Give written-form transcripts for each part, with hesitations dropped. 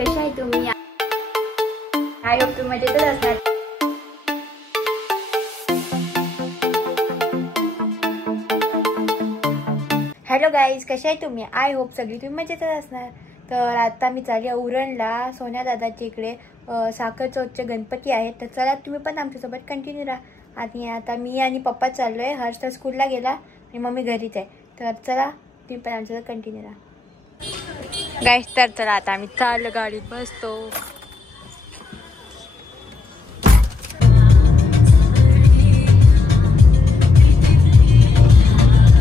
कसे आहे तुम्ही? आय होप तुम्ही मजेतच असणार. हॅलो गाईज, कसे आहे तुम्ही? आय होप सगळी तुम्ही मजेतच असणार. तर आता मी चालली उरणला सोन्या दादाच्या इकडे साखर चौथचे गणपती आहेत. तर चला तुम्ही पण आमच्यासोबत कंटिन्यू राहा. आणि आता मी आणि पप्पा चाललोय. हर्ष तर स्कूलला गेला आणि मम्मी घरीच आहे. तर चला तुम्ही पण आमच्यासोबत कंटिन्यू राहा. गाईज तर चला आता आम्ही चाललो, गाडीत बसतो.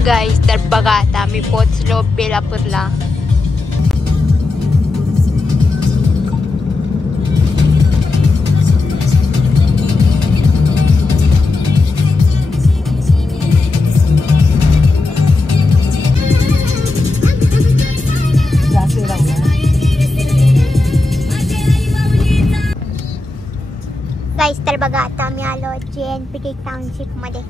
गाईज तर बघा आता आम्ही पोचलो बेलापूरला. गाईस तर बघा आता आम्ही आलो JNPT टाउनशिप मध्ये.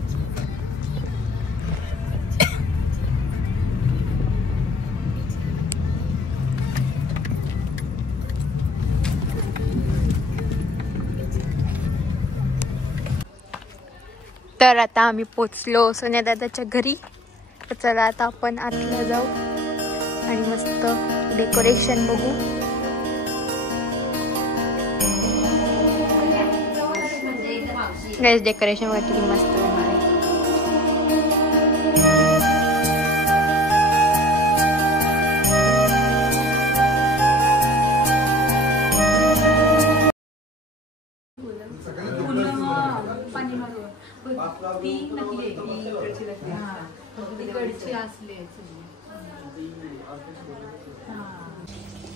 तर आता आम्ही पोचलो सोन्या दादाच्या घरी. तर चला आता आपण आतला जाऊ आणि मस्त डेकोरेशन बघू. गाईस डेकोरेशन वगैरे किती मस्त होणार आहे.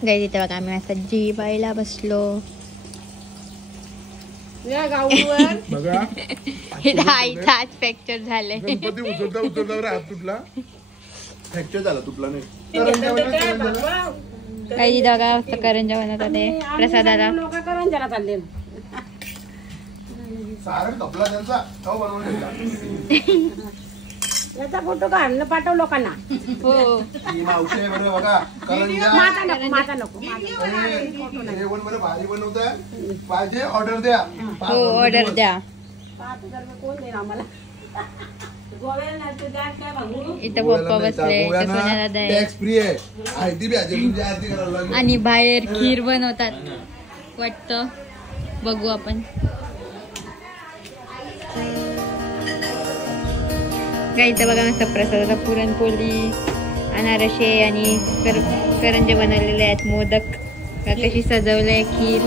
गाईस इथे बघा आम्ही असं जेवायला बसलो. आईचा आज फ्रॅक्चर झालंय. काही बघा करंजा बनवतात ते प्रसादाला. याचा फोटो काढ पाठव लोकांना. हो ऑर्डर द्या. हो ऑर्डर द्या. कोण देणार आम्हाला? इथं पप्पा बसले, सोन्या दादा आहे आणि बाहेर खीर बनवतात वाटतं. बघू आपण. गाईचं बघा मस्त प्रसादाचा पुरणपोळी, अनारसे आणि करंजे बनवलेले आहेत. मोदक कशी सजवलंय खीर.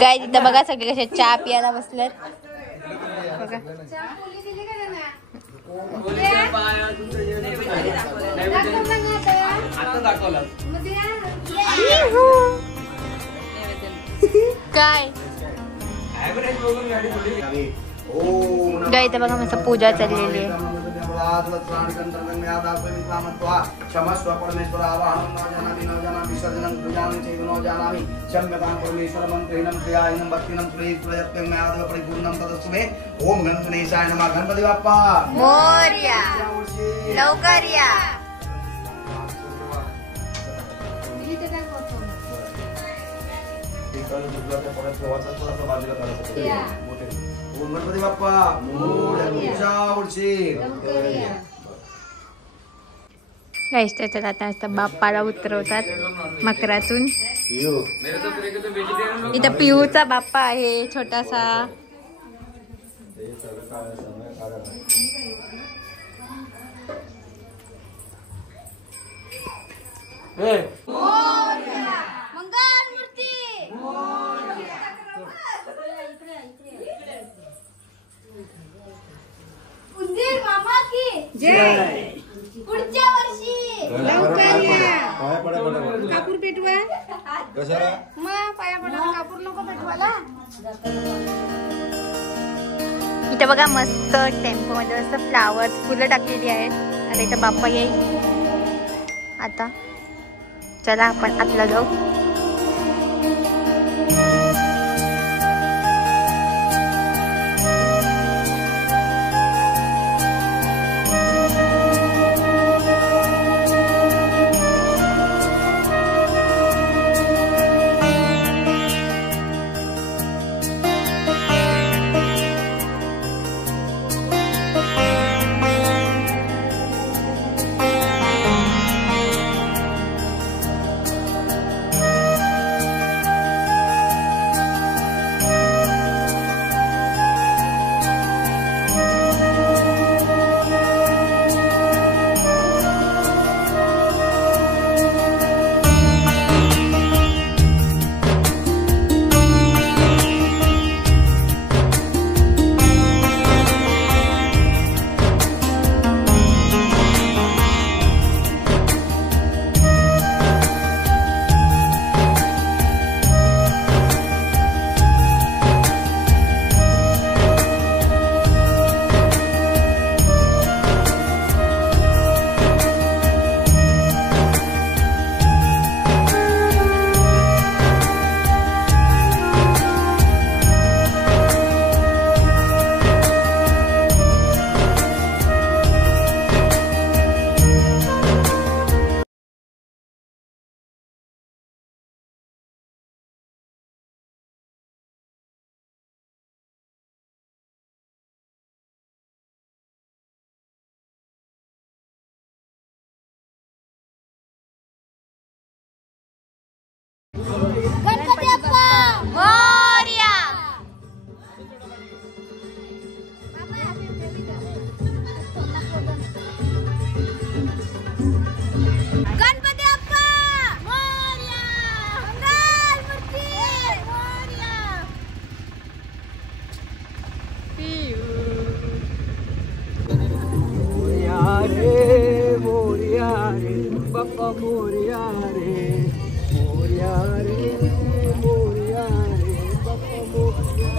गाय तिथं बघा सगळे कसे चहा पियाला बसलेत बघा. काय गाय इथं बघा मस्त पूजा चाललेली आहे. क्षमस्व परमेश्वर आवाहनं न जानामि न जानामि विसर्जनं पूजामि चैव न जानामि क्षम्यतां परमेश्वर मंत्रिणं क्रियाहिनं भक्तिनं प्रयत्नं आदव परिपूर्णं तदस्तु मे. ओम गणपतीशाय नमः. गणपती बाप्पा मोरया. लवकर या. गणपती बाप्पा गाईस आता बाप्पाला उतरवतात मकरातून. इथं पिऊचा बाप्पा आहे छोटासा. पुढच्या वर्षी लवकर या. कापूर पेटवा मग पाया पडा. कापूर नको पेटवाला. इथं बघा मस्त टेम्पो मध्ये मस्त फ्लावर्स फुलं टाकलेली आहेत. आता इथं बाप्पा येईल. आता चला आपण आतला जाऊ. गणपती बाप्पा मोरया. गणपती बाप्पा मोरया. मंगलमूर्ती मोरया. मोरया रे मोरया रे बाप्पा मोरया रे. मोरया रे मोरया रे बाप्पा मोरया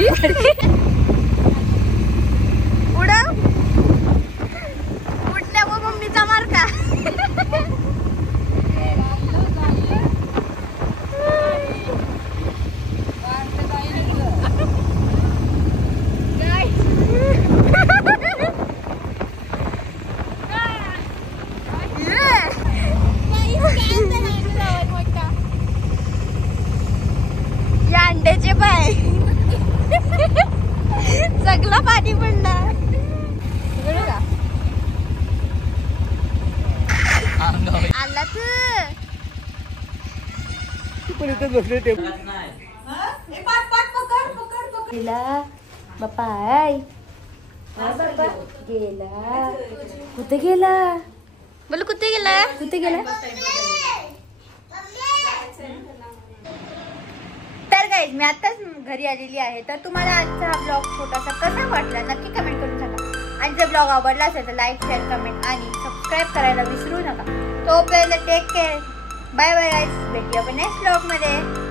उडव उठल्या व मम्मीचा मार का. अंड्याचे पाय सगळं पाणी पडणार. आला गेला बापा गेला. कुठे गेला बोल. कुठे गेला कुठे गेला. तर गाईज मी आताच घरी आलेली आहे. तर तुम्हाला आजचा हा ब्लॉग छोटासा कसा वाटला नक्की कमेंट करून सांगा. आणि जर ब्लॉग आवडला असेल तर लाईक शेअर कमेंट आणि सबस्क्राईब करायला विसरू नका. तोपर्यंत take care. Bye bye guys. भेटूया आपण नेक्स्ट ब्लॉग मध्ये.